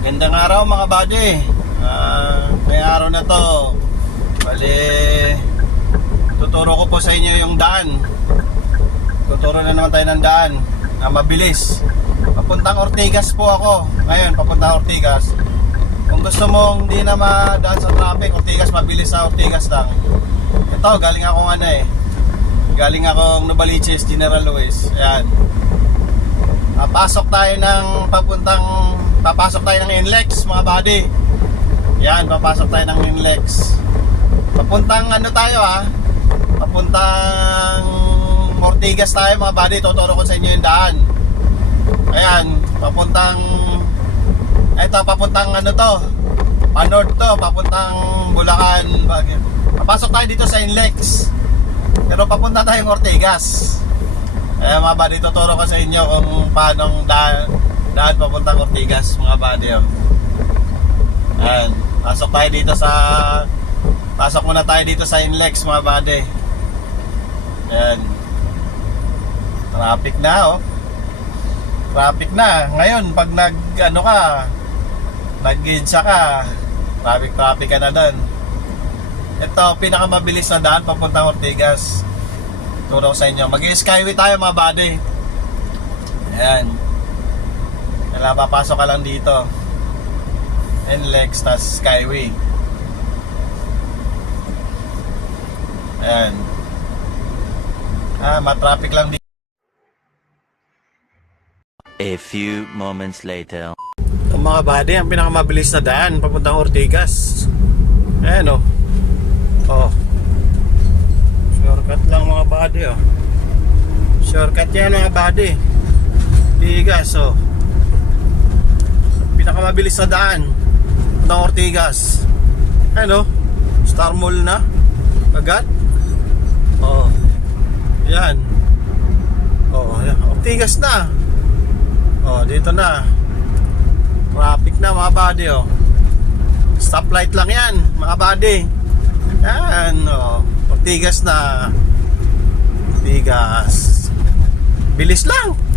Magandang araw mga buddy. Ah, may araw na to. Bali, tuturo ko po sa inyo yung daan. Tuturo na naman tayo ng daan na mabilis. Papuntang Ortigas po ako. Ngayon, papuntang Ortigas. Kung gusto mong hindi na madaan sa traffic, Ortigas, mabilis sa Ortigas lang. Ito, galing akong ano eh. Galing akong Novaliches, General Luis. Ayan. Papasok tayo ng papuntang papasok tayo ng Inlex mga buddy. Yan, papasok tayo ng Inlex. Papuntang ano tayo ha? Papuntang Ortigas tayo mga buddy. Tuturo ko sa inyo yung daan. Ayan, papuntang Ito, papuntang ano to? Panord to, papuntang Bulacan. Baguio. Papasok tayo dito sa Inlex. Pero papunta tayong Ortigas. Eh mga buddy, tuturo ko sa inyo kung paano daan, daan papuntang Ortigas, mga buddy. Oh. Ayan, pasok tayo dito sa pasok muna tayo dito sa Inlex, mga buddy. Ayan. Traffic na, oh. Traffic na. Ngayon, pag nag, ano ka, nag-gidsa ka, traffic traffic ka na doon. Ito, pinakamabilis na daan papuntang Ortigas. Turo sa inyo. Mag-skyway tayo mga buddy. Ayan. Kailangan papasok ka lang dito. NLEX, tas Skyway. Ayan. Ah, matraffic lang dito. A few moments later. Ang mga buddy, ang pinakamabilis na daan papuntang Ortigas. Ayan o. Oh. Shortcut lang mga buddy oh. Shortcut yan mga buddy. Ortigas oh. Pinakamabilis na daan ng Ortigas. Ayan oh. Star Mall na. Agad. Oh. Yan. Oh, yan. Ortigas na. Oh, dito na. Traffic na mga buddy oh. Stoplight lang yan mga buddy. Yan oh. Ortigas na. Ortigas. Bilis lang.